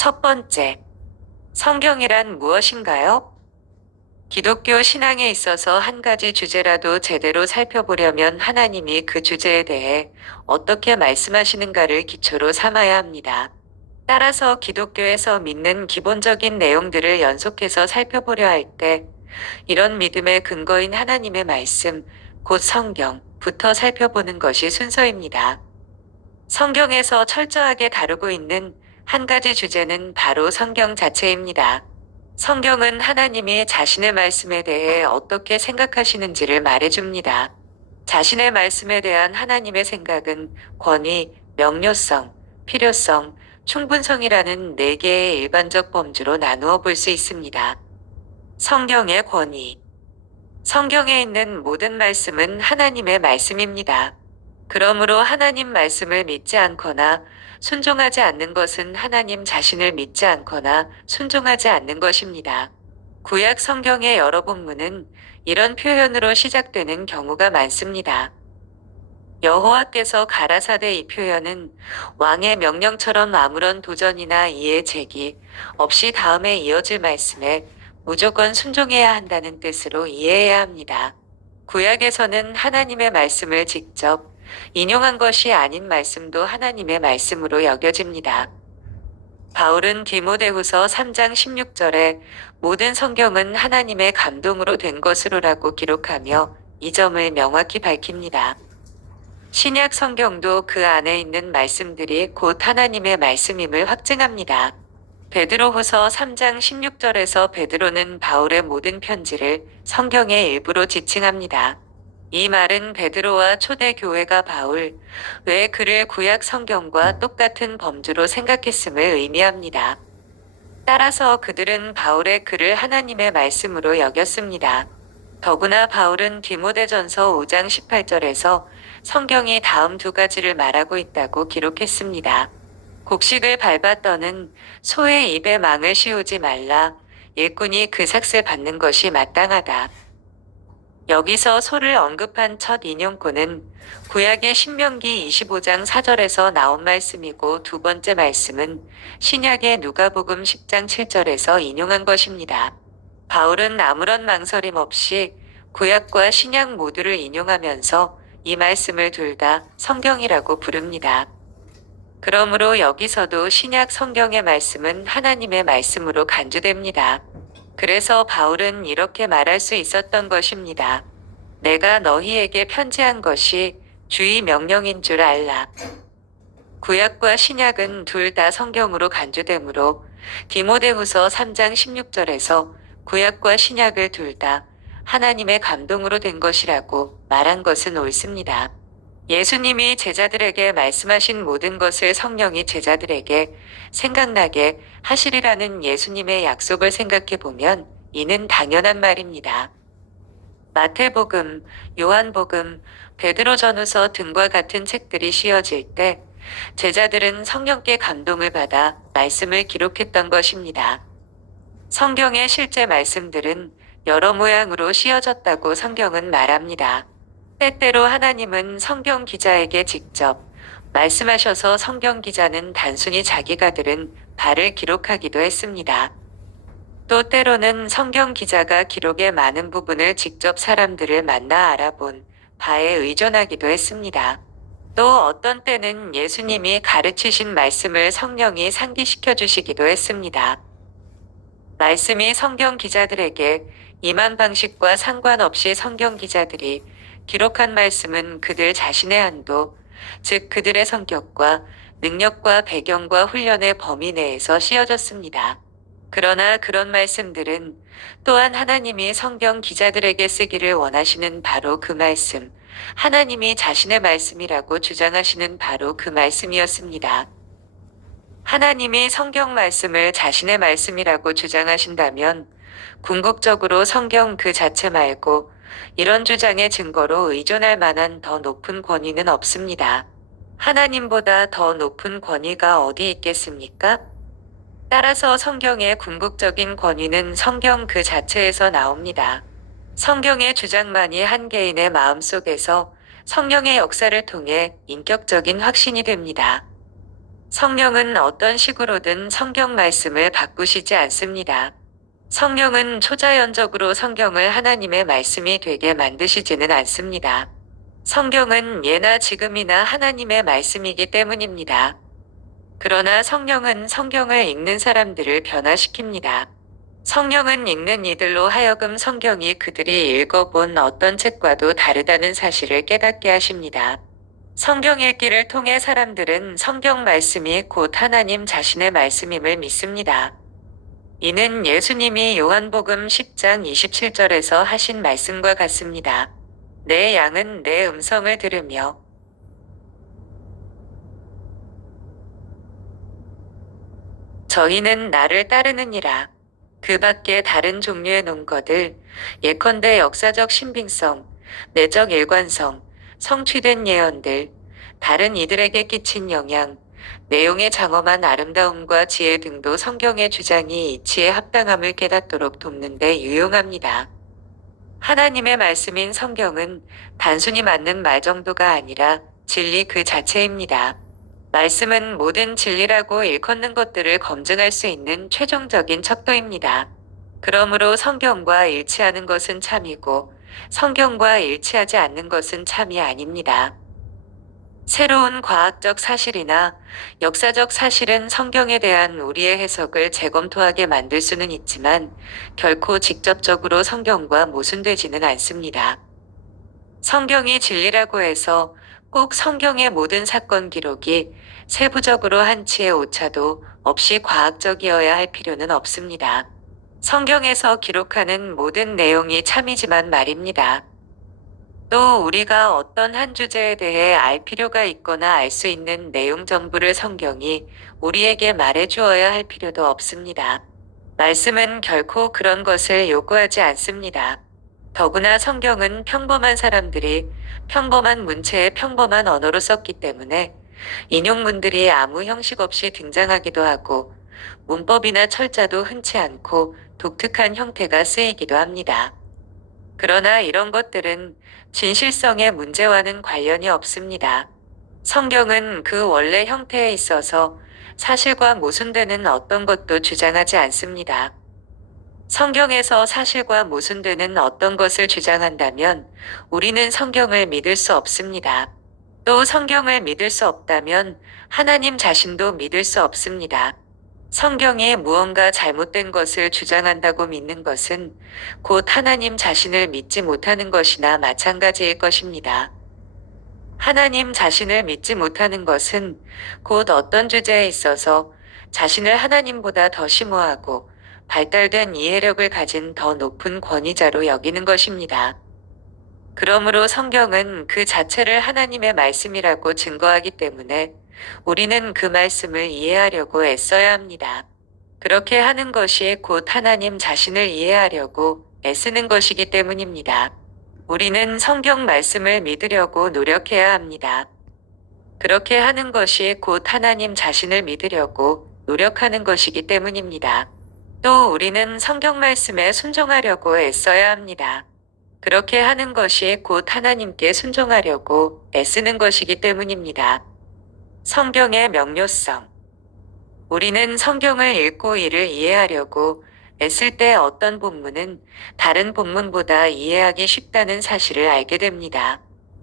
첫 번째, 성경이란 무엇인가요? 기독교 신앙에 있어서 한 가지 주제라도 제대로 살펴보려면 하나님이 그 주제에 대해 어떻게 말씀하시는가를 기초로 삼아야 합니다. 따라서 기독교에서 믿는 기본적인 내용들을 연속해서 살펴보려 할 때, 이런 믿음의 근거인 하나님의 말씀, 곧 성경부터 살펴보는 것이 순서입니다. 성경에서 철저하게 다루고 있는 한 가지 주제는 바로 성경 자체입니다. 성경은 하나님이 자신의 말씀에 대해 어떻게 생각하시는지를 말해줍니다. 자신의 말씀에 대한 하나님의 생각은 권위, 명료성, 필요성, 충분성이라는 네 개의 일반적 범주로 나누어 볼 수 있습니다. 성경의 권위. 성경에 있는 모든 말씀은 하나님의 말씀입니다. 그러므로 하나님 말씀을 믿지 않거나 순종하지 않는 것은 하나님 자신을 믿지 않거나 순종하지 않는 것입니다. 구약 성경의 여러 본문은 이런 표현으로 시작되는 경우가 많습니다. 여호와께서 가라사대, 이 표현은 왕의 명령처럼 아무런 도전이나 이해 제기 없이 다음에 이어질 말씀에 무조건 순종해야 한다는 뜻으로 이해해야 합니다. 구약에서는 하나님의 말씀을 직접 인용한 것이 아닌 말씀도 하나님의 말씀으로 여겨집니다. 바울은 디모데후서 3장 16절에 모든 성경은 하나님의 감동으로 된 것으로라고 기록하며 이 점을 명확히 밝힙니다. 신약 성경도 그 안에 있는 말씀들이 곧 하나님의 말씀임을 확증합니다. 베드로후서 3장 16절에서 베드로는 바울의 모든 편지를 성경의 일부로 지칭합니다. 이 말은 베드로와 초대 교회가 바울 왜 그를 구약 성경과 똑같은 범주로 생각했음을 의미합니다. 따라서 그들은 바울의 글을 하나님의 말씀으로 여겼습니다. 더구나 바울은 디모데전서 5장 18절에서 성경이 다음 두 가지를 말하고 있다고 기록했습니다. 곡식을 밟아 떠는 소의 입에 망을 씌우지 말라. 일꾼이 그 삭슬 받는 것이 마땅하다. 여기서 소를 언급한 첫 인용구는 구약의 신명기 25장 4절에서 나온 말씀이고, 두 번째 말씀은 신약의 누가복음 10장 7절에서 인용한 것입니다. 바울은 아무런 망설임 없이 구약과 신약 모두를 인용하면서 이 말씀을 둘 다 성경이라고 부릅니다. 그러므로 여기서도 신약 성경의 말씀은 하나님의 말씀으로 간주됩니다. 그래서 바울은 이렇게 말할 수 있었던 것입니다. 내가 너희에게 편지한 것이 주의 명령인 줄 알라. 구약과 신약은 둘 다 성경으로 간주되므로 디모데후서 3장 16절에서 구약과 신약을 둘 다 하나님의 감동으로 된 것이라고 말한 것은 옳습니다. 예수님이 제자들에게 말씀하신 모든 것을 성령이 제자들에게 생각나게 하시리라는 예수님의 약속을 생각해 보면 이는 당연한 말입니다. 마태복음, 요한복음, 베드로전후서 등과 같은 책들이 씌어질 때 제자들은 성령께 감동을 받아 말씀을 기록했던 것입니다. 성경의 실제 말씀들은 여러 모양으로 씌어졌다고 성경은 말합니다. 때때로 하나님은 성경 기자에게 직접 말씀하셔서 성경 기자는 단순히 자기가 들은 바를 기록하기도 했습니다. 또 때로는 성경 기자가 기록의 많은 부분을 직접 사람들을 만나 알아본 바에 의존하기도 했습니다. 또 어떤 때는 예수님이 가르치신 말씀을 성령이 상기시켜 주시기도 했습니다. 말씀이 성경 기자들에게 임한 방식과 상관없이 성경 기자들이 기록한 말씀은 그들 자신의 한도, 즉 그들의 성격과 능력과 배경과 훈련의 범위 내에서 씌어졌습니다. 그러나 그런 말씀들은 또한 하나님이 성경 기자들에게 쓰기를 원하시는 바로 그 말씀, 하나님이 자신의 말씀이라고 주장하시는 바로 그 말씀이었습니다. 하나님이 성경 말씀을 자신의 말씀이라고 주장하신다면 궁극적으로 성경 그 자체 말고 이런 주장의 증거로 의존할 만한 더 높은 권위는 없습니다. 하나님보다 더 높은 권위가 어디 있겠습니까? 따라서 성경의 궁극적인 권위는 성경 그 자체에서 나옵니다. 성경의 주장만이 한 개인의 마음속에서 성령의 역사를 통해 인격적인 확신이 됩니다. 성령은 어떤 식으로든 성경 말씀을 바꾸시지 않습니다. 성령은 초자연적으로 성경을 하나님의 말씀이 되게 만드시지는 않습니다. 성경은 예나 지금이나 하나님의 말씀이기 때문입니다. 그러나 성령은 성경을 읽는 사람들을 변화시킵니다. 성령은 읽는 이들로 하여금 성경이 그들이 읽어본 어떤 책과도 다르다는 사실을 깨닫게 하십니다. 성경 읽기를 통해 사람들은 성경 말씀이 곧 하나님 자신의 말씀임을 믿습니다. 이는 예수님이 요한복음 10장 27절에서 하신 말씀과 같습니다. 내 양은 내 음성을 들으며 저희는 나를 따르느니라. 그 밖에 다른 종류의 논거들, 예컨대 역사적 신빙성, 내적 일관성, 성취된 예언들, 다른 이들에게 끼친 영향, 내용의 장엄한 아름다움과 지혜 등도 성경의 주장이 이치에 합당함을 깨닫도록 돕는 데 유용합니다. 하나님의 말씀인 성경은 단순히 맞는 말 정도가 아니라 진리 그 자체입니다. 말씀은 모든 진리라고 일컫는 것들을 검증할 수 있는 최종적인 척도입니다. 그러므로 성경과 일치하는 것은 참이고 성경과 일치하지 않는 것은 참이 아닙니다. 새로운 과학적 사실이나 역사적 사실은 성경에 대한 우리의 해석을 재검토하게 만들 수는 있지만 결코 직접적으로 성경과 모순되지는 않습니다. 성경이 진리라고 해서 꼭 성경의 모든 사건 기록이 세부적으로 한치의 오차도 없이 과학적이어야 할 필요는 없습니다. 성경에서 기록하는 모든 내용이 참이지만 말입니다. 또 우리가 어떤 한 주제에 대해 알 필요가 있거나 알 수 있는 내용 전부를 성경이 우리에게 말해 주어야 할 필요도 없습니다. 말씀은 결코 그런 것을 요구하지 않습니다. 더구나 성경은 평범한 사람들이 평범한 문체의 평범한 언어로 썼기 때문에 인용문들이 아무 형식 없이 등장하기도 하고 문법이나 철자도 흔치 않고 독특한 형태가 쓰이기도 합니다. 그러나 이런 것들은 진실성의 문제와는 관련이 없습니다. 성경은 그 원래 형태에 있어서 사실과 모순되는 어떤 것도 주장하지 않습니다. 성경에서 사실과 모순되는 어떤 것을 주장한다면 우리는 성경을 믿을 수 없습니다. 또 성경을 믿을 수 없다면 하나님 자신도 믿을 수 없습니다. 성경이 무언가 잘못된 것을 주장한다고 믿는 것은 곧 하나님 자신을 믿지 못하는 것이나 마찬가지일 것입니다. 하나님 자신을 믿지 못하는 것은 곧 어떤 주제에 있어서 자신을 하나님보다 더 심오하고 발달된 이해력을 가진 더 높은 권위자로 여기는 것입니다. 그러므로 성경은 그 자체를 하나님의 말씀이라고 증거하기 때문에 우리는 그 말씀을 이해하려고 애써야 합니다. 그렇게 하는 것이 곧 하나님 자신을 이해하려고 애쓰는 것이기 때문입니다. 우리는 성경 말씀을 믿으려고 노력해야 합니다. 그렇게 하는 것이 곧 하나님 자신을 믿으려고 노력하는 것이기 때문입니다. 또 우리는 성경 말씀에 순종하려고 애써야 합니다. 그렇게 하는 것이 곧 하나님께 순종하려고 애쓰는 것이기 때문입니다. 성경의 명료성. 우리는 성경을 읽고 이를 이해하려고 애쓸 때 어떤 본문은 다른 본문보다 이해하기 쉽다는 사실을 알게 됩니다.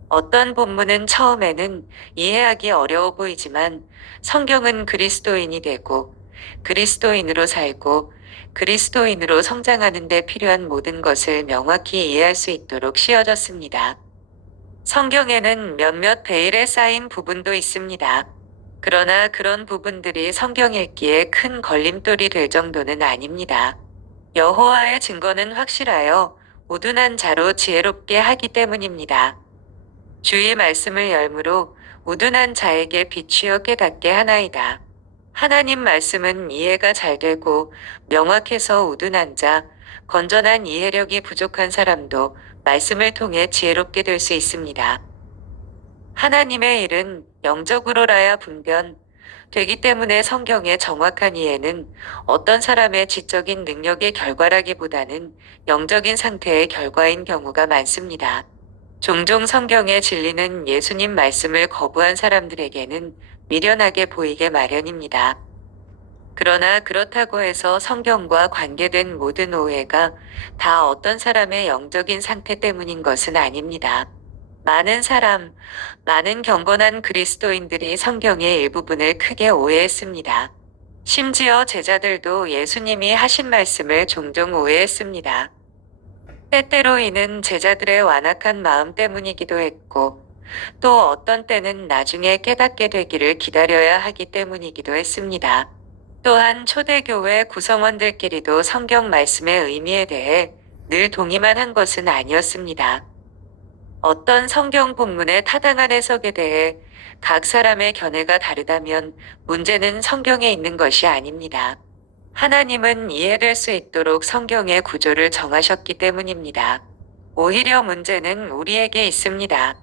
어떤 본문은 처음에는 이해하기 어려워 보이지만 성경은 그리스도인이 되고 그리스도인으로 살고 그리스도인으로 성장하는 데 필요한 모든 것을 명확히 이해할 수 있도록 씌워졌습니다. 성경에는 몇몇 베일에 쌓인 부분도 있습니다. 그러나 그런 부분들이 성경 읽기에 큰 걸림돌이 될 정도는 아닙니다. 여호와의 증거는 확실하여 우둔한 자로 지혜롭게 하기 때문입니다. 주의 말씀을 열무로 우둔한 자에게 비추어 깨닫게 하나이다. 하나님 말씀은 이해가 잘 되고 명확해서 우둔한 자, 건전한 이해력이 부족한 사람도 말씀을 통해 지혜롭게 될 수 있습니다. 하나님의 일은 영적으로라야 분변되기 때문에 성경의 정확한 이해는 어떤 사람의 지적인 능력의 결과라기보다는 영적인 상태의 결과인 경우가 많습니다. 종종 성경의 진리는 예수님 말씀을 거부한 사람들에게는 미련하게 보이게 마련입니다. 그러나 그렇다고 해서 성경과 관계된 모든 오해가 다 어떤 사람의 영적인 상태 때문인 것은 아닙니다. 많은 사람, 많은 경건한 그리스도인들이 성경의 일부분을 크게 오해했습니다. 심지어 제자들도 예수님이 하신 말씀을 종종 오해했습니다. 때때로 이는 제자들의 완악한 마음 때문이기도 했고, 또 어떤 때는 나중에 깨닫게 되기를 기다려야 하기 때문이기도 했습니다. 또한 초대교회 구성원들끼리도 성경 말씀의 의미에 대해 늘 동의만 한 것은 아니었습니다. 어떤 성경 본문의 타당한 해석에 대해 각 사람의 견해가 다르다면 문제는 성경에 있는 것이 아닙니다. 하나님은 이해될 수 있도록 성경의 구조를 정하셨기 때문입니다. 오히려 문제는 우리에게 있습니다.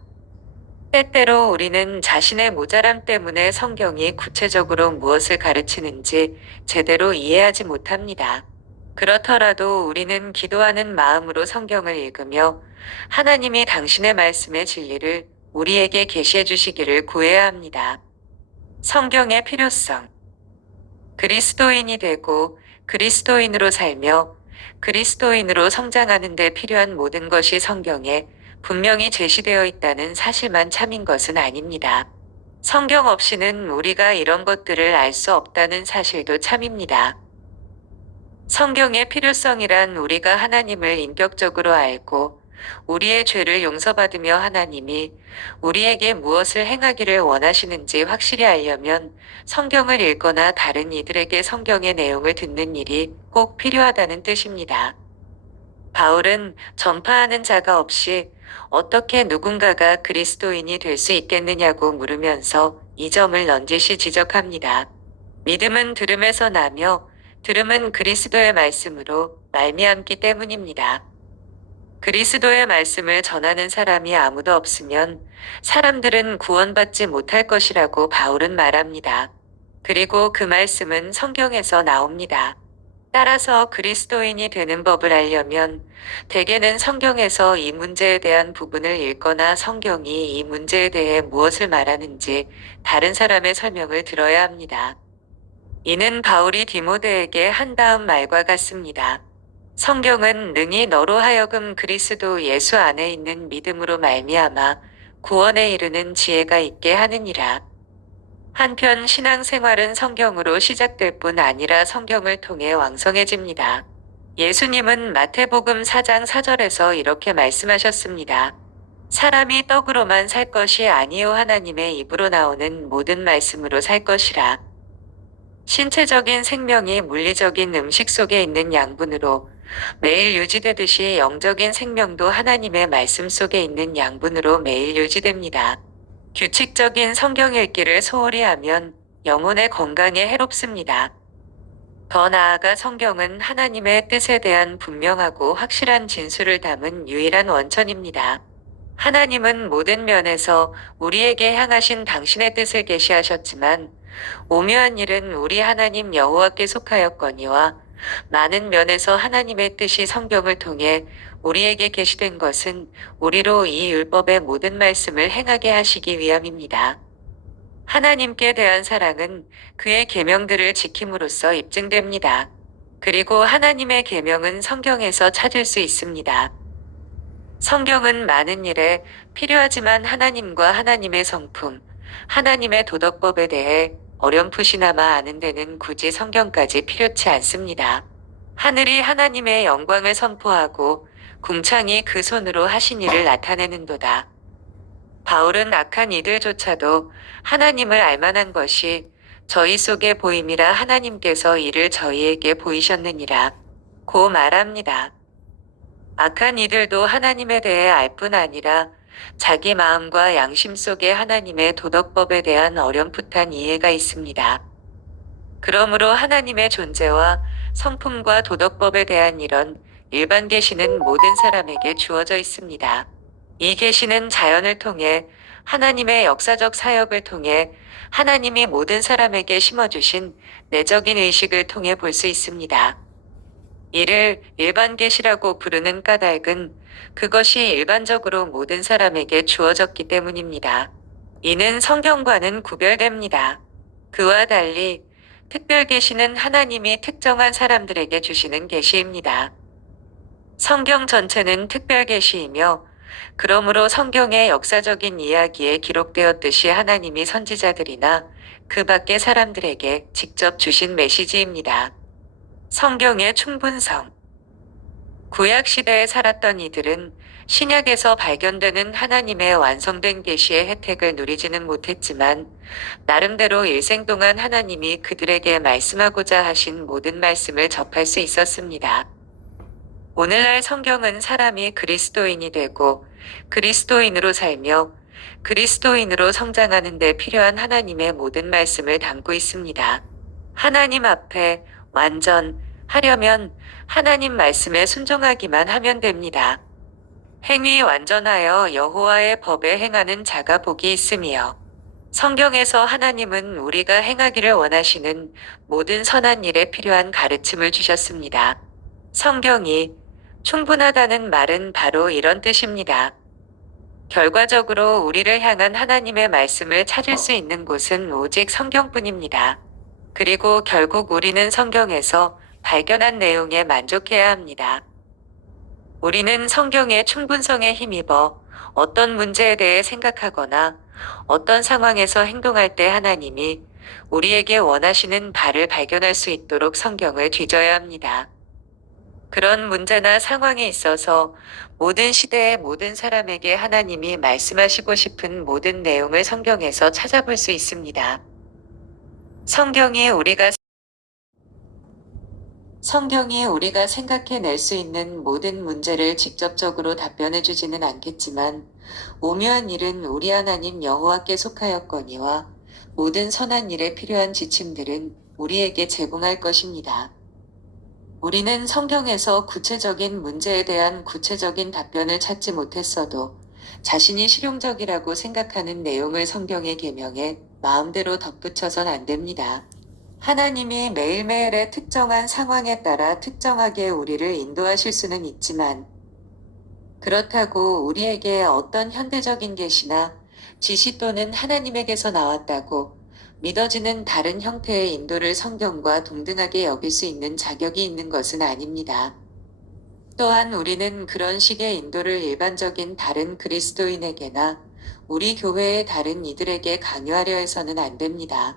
때때로 우리는 자신의 모자람 때문에 성경이 구체적으로 무엇을 가르치는지 제대로 이해하지 못합니다. 그렇더라도 우리는 기도하는 마음으로 성경을 읽으며 하나님이 당신의 말씀의 진리를 우리에게 계시해 주시기를 구해야 합니다. 성경의 필요성. 그리스도인이 되고 그리스도인으로 살며 그리스도인으로 성장하는 데 필요한 모든 것이 성경에 분명히 제시되어 있다는 사실만 참인 것은 아닙니다. 성경 없이는 우리가 이런 것들을 알 수 없다는 사실도 참입니다. 성경의 필요성이란 우리가 하나님을 인격적으로 알고 우리의 죄를 용서받으며 하나님이 우리에게 무엇을 행하기를 원하시는지 확실히 알려면 성경을 읽거나 다른 이들에게 성경의 내용을 듣는 일이 꼭 필요하다는 뜻입니다. 바울은 전파하는 자가 없이 어떻게 누군가가 그리스도인이 될 수 있겠느냐고 물으면서 이 점을 넌지시 지적합니다. 믿음은 들음에서 나며 들음은 그리스도의 말씀으로 말미암기 때문입니다. 그리스도의 말씀을 전하는 사람이 아무도 없으면 사람들은 구원받지 못할 것이라고 바울은 말합니다. 그리고 그 말씀은 성경에서 나옵니다. 따라서 그리스도인이 되는 법을 알려면 대개는 성경에서 이 문제에 대한 부분을 읽거나 성경이 이 문제에 대해 무엇을 말하는지 다른 사람의 설명을 들어야 합니다. 이는 바울이 디모데에게 한 다음 말과 같습니다. 성경은 능히 너로 하여금 그리스도 예수 안에 있는 믿음으로 말미암아 구원에 이르는 지혜가 있게 하느니라. 한편 신앙생활은 성경으로 시작될 뿐 아니라 성경을 통해 왕성해집니다. 예수님은 마태복음 4장 4절에서 이렇게 말씀하셨습니다. 사람이 떡으로만 살 것이 아니요 하나님의 입으로 나오는 모든 말씀으로 살 것이라. 신체적인 생명이 물리적인 음식 속에 있는 양분으로 매일 유지되듯이 영적인 생명도 하나님의 말씀 속에 있는 양분으로 매일 유지됩니다. 규칙적인 성경 읽기를 소홀히 하면 영혼의 건강에 해롭습니다. 더 나아가 성경은 하나님의 뜻에 대한 분명하고 확실한 진술을 담은 유일한 원천입니다. 하나님은 모든 면에서 우리에게 향하신 당신의 뜻을 계시하셨지만 오묘한 일은 우리 하나님 여호와께 속하였거니와 많은 면에서 하나님의 뜻이 성경을 통해 우리에게 계시된 것은 우리로 이 율법의 모든 말씀을 행하게 하시기 위함입니다. 하나님께 대한 사랑은 그의 계명들을 지킴으로써 입증됩니다. 그리고 하나님의 계명은 성경에서 찾을 수 있습니다. 성경은 많은 일에 필요하지만 하나님과 하나님의 성품, 하나님의 도덕법에 대해 어렴풋이나마 아는 데는 굳이 성경까지 필요치 않습니다. 하늘이 하나님의 영광을 선포하고 궁창이 그 손으로 하신 일을 나타내는도다. 바울은 악한 이들조차도 하나님을 알만한 것이 저희 속에 보임이라 하나님께서 이를 저희에게 보이셨느니라 고 말합니다. 악한 이들도 하나님에 대해 알 뿐 아니라 자기 마음과 양심 속에 하나님의 도덕법에 대한 어렴풋한 이해가 있습니다. 그러므로 하나님의 존재와 성품과 도덕법에 대한 이런 일반 계시는 모든 사람에게 주어져 있습니다. 이 계시는 자연을 통해 하나님의 역사적 사역을 통해 하나님이 모든 사람에게 심어주신 내적인 의식을 통해 볼 수 있습니다. 이를 일반 계시라고 부르는 까닭은 그것이 일반적으로 모든 사람에게 주어졌기 때문입니다. 이는 성경과는 구별됩니다. 그와 달리 특별 계시는 하나님이 특정한 사람들에게 주시는 계시입니다. 성경 전체는 특별 계시이며 그러므로 성경의 역사적인 이야기에 기록되었듯이 하나님이 선지자들이나 그 밖의 사람들에게 직접 주신 메시지입니다. 성경의 충분성. 구약 시대에 살았던 이들은 신약에서 발견되는 하나님의 완성된 계시의 혜택을 누리지는 못했지만 나름대로 일생 동안 하나님이 그들에게 말씀하고자 하신 모든 말씀을 접할 수 있었습니다. 오늘날 성경은 사람이 그리스도인이 되고 그리스도인으로 살며 그리스도인으로 성장하는 데 필요한 하나님의 모든 말씀을 담고 있습니다. 하나님 앞에 하려면 하나님 말씀에 순종하기만 하면 됩니다. 행위 완전하여 여호와의 법에 행하는 자가 복이 있으며 성경에서 하나님은 우리가 행하기를 원하시는 모든 선한 일에 필요한 가르침을 주셨습니다. 성경이 충분하다는 말은 바로 이런 뜻입니다. 결과적으로 우리를 향한 하나님의 말씀을 찾을 수 있는 곳은 오직 성경뿐입니다. 그리고 결국 우리는 성경에서 발견한 내용에 만족해야 합니다. 우리는 성경의 충분성에 힘입어 어떤 문제에 대해 생각하거나 어떤 상황에서 행동할 때 하나님이 우리에게 원하시는 바를 발견할 수 있도록 성경을 뒤져야 합니다. 그런 문제나 상황에 있어서 모든 시대의 모든 사람에게 하나님이 말씀하시고 싶은 모든 내용을 성경에서 찾아볼 수 있습니다. 성경이 우리가 생각해낼 수 있는 모든 문제를 직접적으로 답변해 주지는 않겠지만 오묘한 일은 우리 하나님 여호와께 속하였거니와 모든 선한 일에 필요한 지침들은 우리에게 제공할 것입니다. 우리는 성경에서 구체적인 문제에 대한 구체적인 답변을 찾지 못했어도 자신이 실용적이라고 생각하는 내용을 성경의 계명에 마음대로 덧붙여선 안 됩니다. 하나님이 매일매일의 특정한 상황에 따라 특정하게 우리를 인도하실 수는 있지만 그렇다고 우리에게 어떤 현대적인 계시나 지시 또는 하나님에게서 나왔다고 믿어지는 다른 형태의 인도를 성경과 동등하게 여길 수 있는 자격이 있는 것은 아닙니다. 또한 우리는 그런 식의 인도를 일반적인 다른 그리스도인에게나 우리 교회의 다른 이들에게 강요하려 해서는 안 됩니다.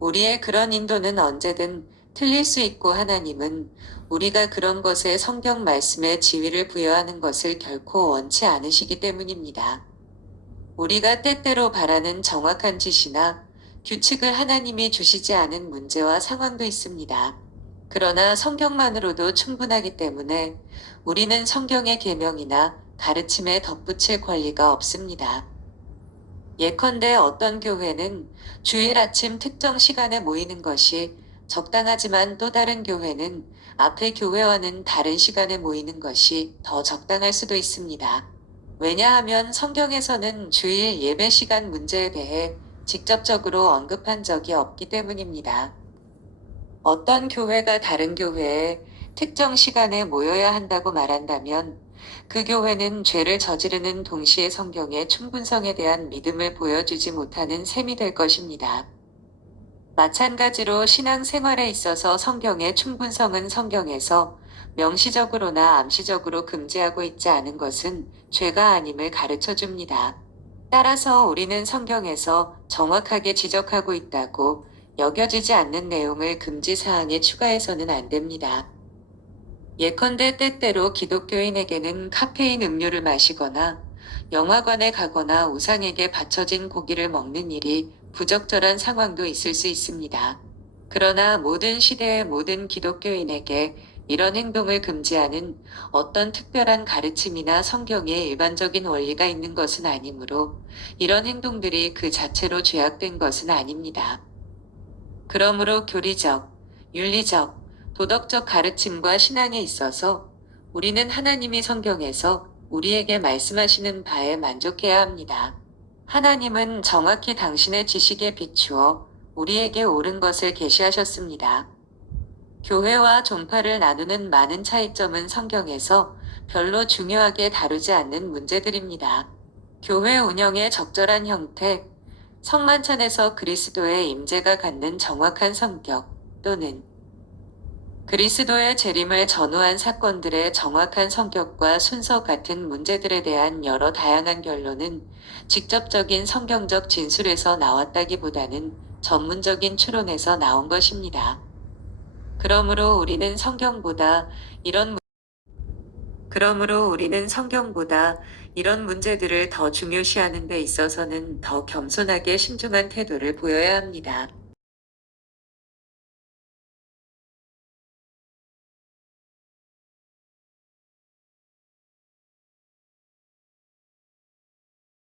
우리의 그런 인도는 언제든 틀릴 수 있고 하나님은 우리가 그런 것에 성경 말씀에 지위를 부여하는 것을 결코 원치 않으시기 때문입니다. 우리가 때때로 바라는 정확한 지시나 규칙을 하나님이 주시지 않은 문제와 상황도 있습니다. 그러나 성경만으로도 충분하기 때문에 우리는 성경의 계명이나 가르침에 덧붙일 권리가 없습니다. 예컨대 어떤 교회는 주일 아침 특정 시간에 모이는 것이 적당하지만 또 다른 교회는 앞의 교회와는 다른 시간에 모이는 것이 더 적당할 수도 있습니다. 왜냐하면 성경에서는 주일 예배 시간 문제에 대해 직접적으로 언급한 적이 없기 때문입니다. 어떤 교회가 다른 교회에 특정 시간에 모여야 한다고 말한다면 그 교회는 죄를 저지르는 동시에 성경의 충분성에 대한 믿음을 보여주지 못하는 셈이 될 것입니다. 마찬가지로 신앙생활에 있어서 성경의 충분성은 성경에서 명시적으로나 암시적으로 금지하고 있지 않은 것은 죄가 아님을 가르쳐 줍니다. 따라서 우리는 성경에서 정확하게 지적하고 있다고 여겨지지 않는 내용을 금지사항에 추가해서는 안 됩니다. 예컨대 때때로 기독교인에게는 카페인 음료를 마시거나 영화관에 가거나 우상에게 바쳐진 고기를 먹는 일이 부적절한 상황도 있을 수 있습니다. 그러나 모든 시대의 모든 기독교인에게 이런 행동을 금지하는 어떤 특별한 가르침이나 성경의 일반적인 원리가 있는 것은 아니므로 이런 행동들이 그 자체로 죄악된 것은 아닙니다. 그러므로 교리적, 윤리적, 도덕적 가르침과 신앙에 있어서 우리는 하나님이 성경에서 우리에게 말씀하시는 바에 만족해야 합니다. 하나님은 정확히 당신의 지식에 비추어 우리에게 옳은 것을 계시하셨습니다. 교회와 종파를 나누는 많은 차이점은 성경에서 별로 중요하게 다루지 않는 문제들입니다. 교회 운영의 적절한 형태, 성만찬에서 그리스도의 임재가 갖는 정확한 성격 또는 그리스도의 재림을 전후한 사건들의 정확한 성격과 순서 같은 문제들에 대한 여러 다양한 결론은 직접적인 성경적 진술에서 나왔다기보다는 전문적인 추론에서 나온 것입니다. 그러므로 우리는 성경보다 이런 문제들을 더 중요시하는 데 있어서는 더 겸손하게 신중한 태도를 보여야 합니다.